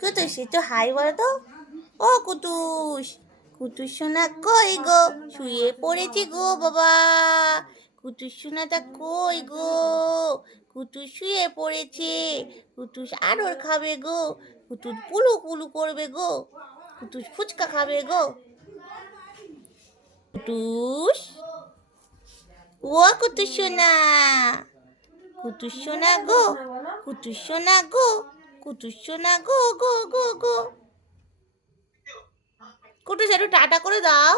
কুটুস একটু হাই বলো তো। ও কুটুস, কুটুস সোনা কই গো? শুয়ে পড়েছি গো বাবা। কুটুস সোনাটা কই গো? কুটুস শুয়ে পড়েছে। কুটুস আদর খাবে গো। কুটুস পুলু পুলু করবে গো। কুটুস ফুচকা খাবে গো। কুটুস, ও কুটুস সোনা, কুটুস সোনা গো, কুটুস সোনা গো, কুটুস সোনা গো গো গো গো। কুটুস একটু টাটা করে দাও।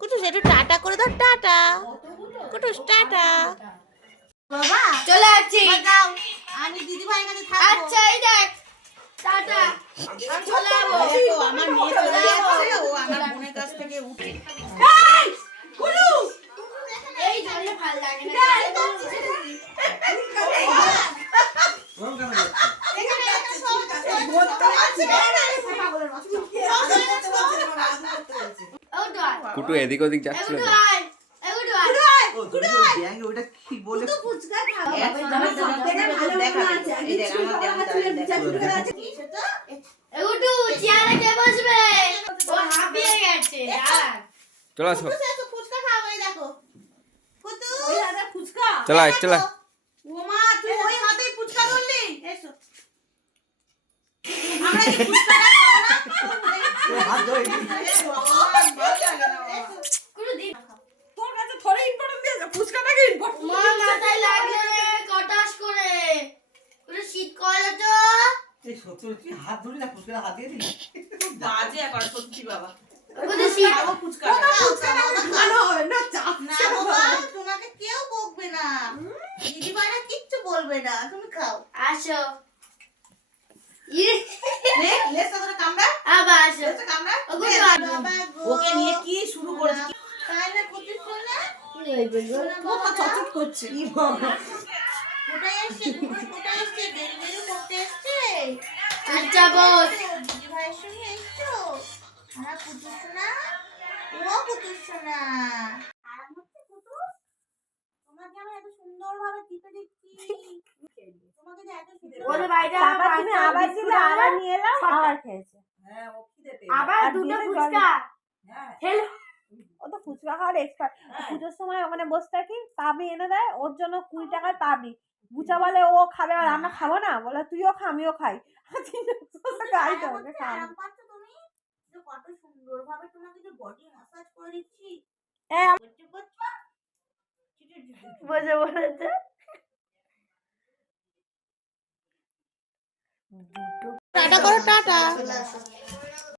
কুটুস একটু টাটা করে দাও। Tata Kutus, tata. বাবা চলে আসছি। দাও, আমি দিদি ভাইয়ের কাছে থাকবো। আচ্ছা এই দেখ টাটা, আমি চলে যাবো। আমার মেয়ে চলে যাচ্ছে, ও আমার বোনের কাছ থেকে উঠে। এই জলে ভাল লাগে না। কুটু এদিক ওদিক যাচ্ছিল না। ওটা কি বলে চেয়ারে কে বসবে? ও হাঁপিয়ে গেছে। চলো আসো, ফুচকা খাবো, এই দেখো কুটু, ফুচকা চলো চলো। ও মা, তুই ওই হাতে ফুচকা ধরলি? এসো, আমরা কি ফুচকা খাবো না? হাত ধরে কোনো দিন তোর কাছে থোড়া ইম্পর্টেন্ট দিয়েছে, ফুচকাটাকে ইম্পর্টেন্ট। মা মাথায় লাগলে রে কটাস করে। পুরো শীত করে তো। এই সত্যি হাত ধরে না ফুসকে হাত দিয়ে দিলি বাজে একবার সত্যি বাবা। পুরো শীত খাবো ফুচকা। ভালো হয় না, চাপ না বাবা, তোমাকে কেউ বকবে না, দিদি ভাইরা কিচ্ছু বলবে না, তুমি খাও। আসো। ইরে লে লেসটা ধরে কামড়া, আবার আসো। লেসটা কামড়া। ওগো বাবা গো, ওকে নিয়ে কি শুরু করেছে তাহলে কুটু সোনা কথা চটচট করছে কি বাবা কোথায় এসছে? কুটু কোথায় এসছে? বেরি বেরি করতে এসছে? আচ্ছা বস। দিদি ভাইয়ের সঙ্গে এসছো? আমার কুটু সোনা, ও কুটু সোনা, আরাম হচ্ছে কুটু? তোমাকে আমি এত সুন্দরভাবে টিপে দিচ্ছি, তোমাকে যে এত সুন্দর ওরে বাইরে তারপর তুমি আবার দিলে, আবার নিয়ে এলাম, আবার খেয়েছে। হ্যাঁ ও খিদে পেয়ে আবার আর দুটো দিলে ফুচকা। হ্যাঁ হেলো ও তো ফুচকা খাওয়ার এক্সপার্ট। পুজোর সময় ওখানে বসে থাকি, পাবি এনে দেয়, ওর জন্য 20 টাকার পাবি। বুচা বলে ও খাবে আর আমরা খাবো না, বলে তুইও খা আমিও খাই। খাই তো, ওকে খাওয়ানো। আরাম পাচ্ছ তুমি? যে কত সুন্দরভাবে তোমাকে যে বডি ম্যাসাজ করে দিচ্ছি। হ্যাঁ, করছো করছো? বসে বসেছে। টাটা করো, টাটা।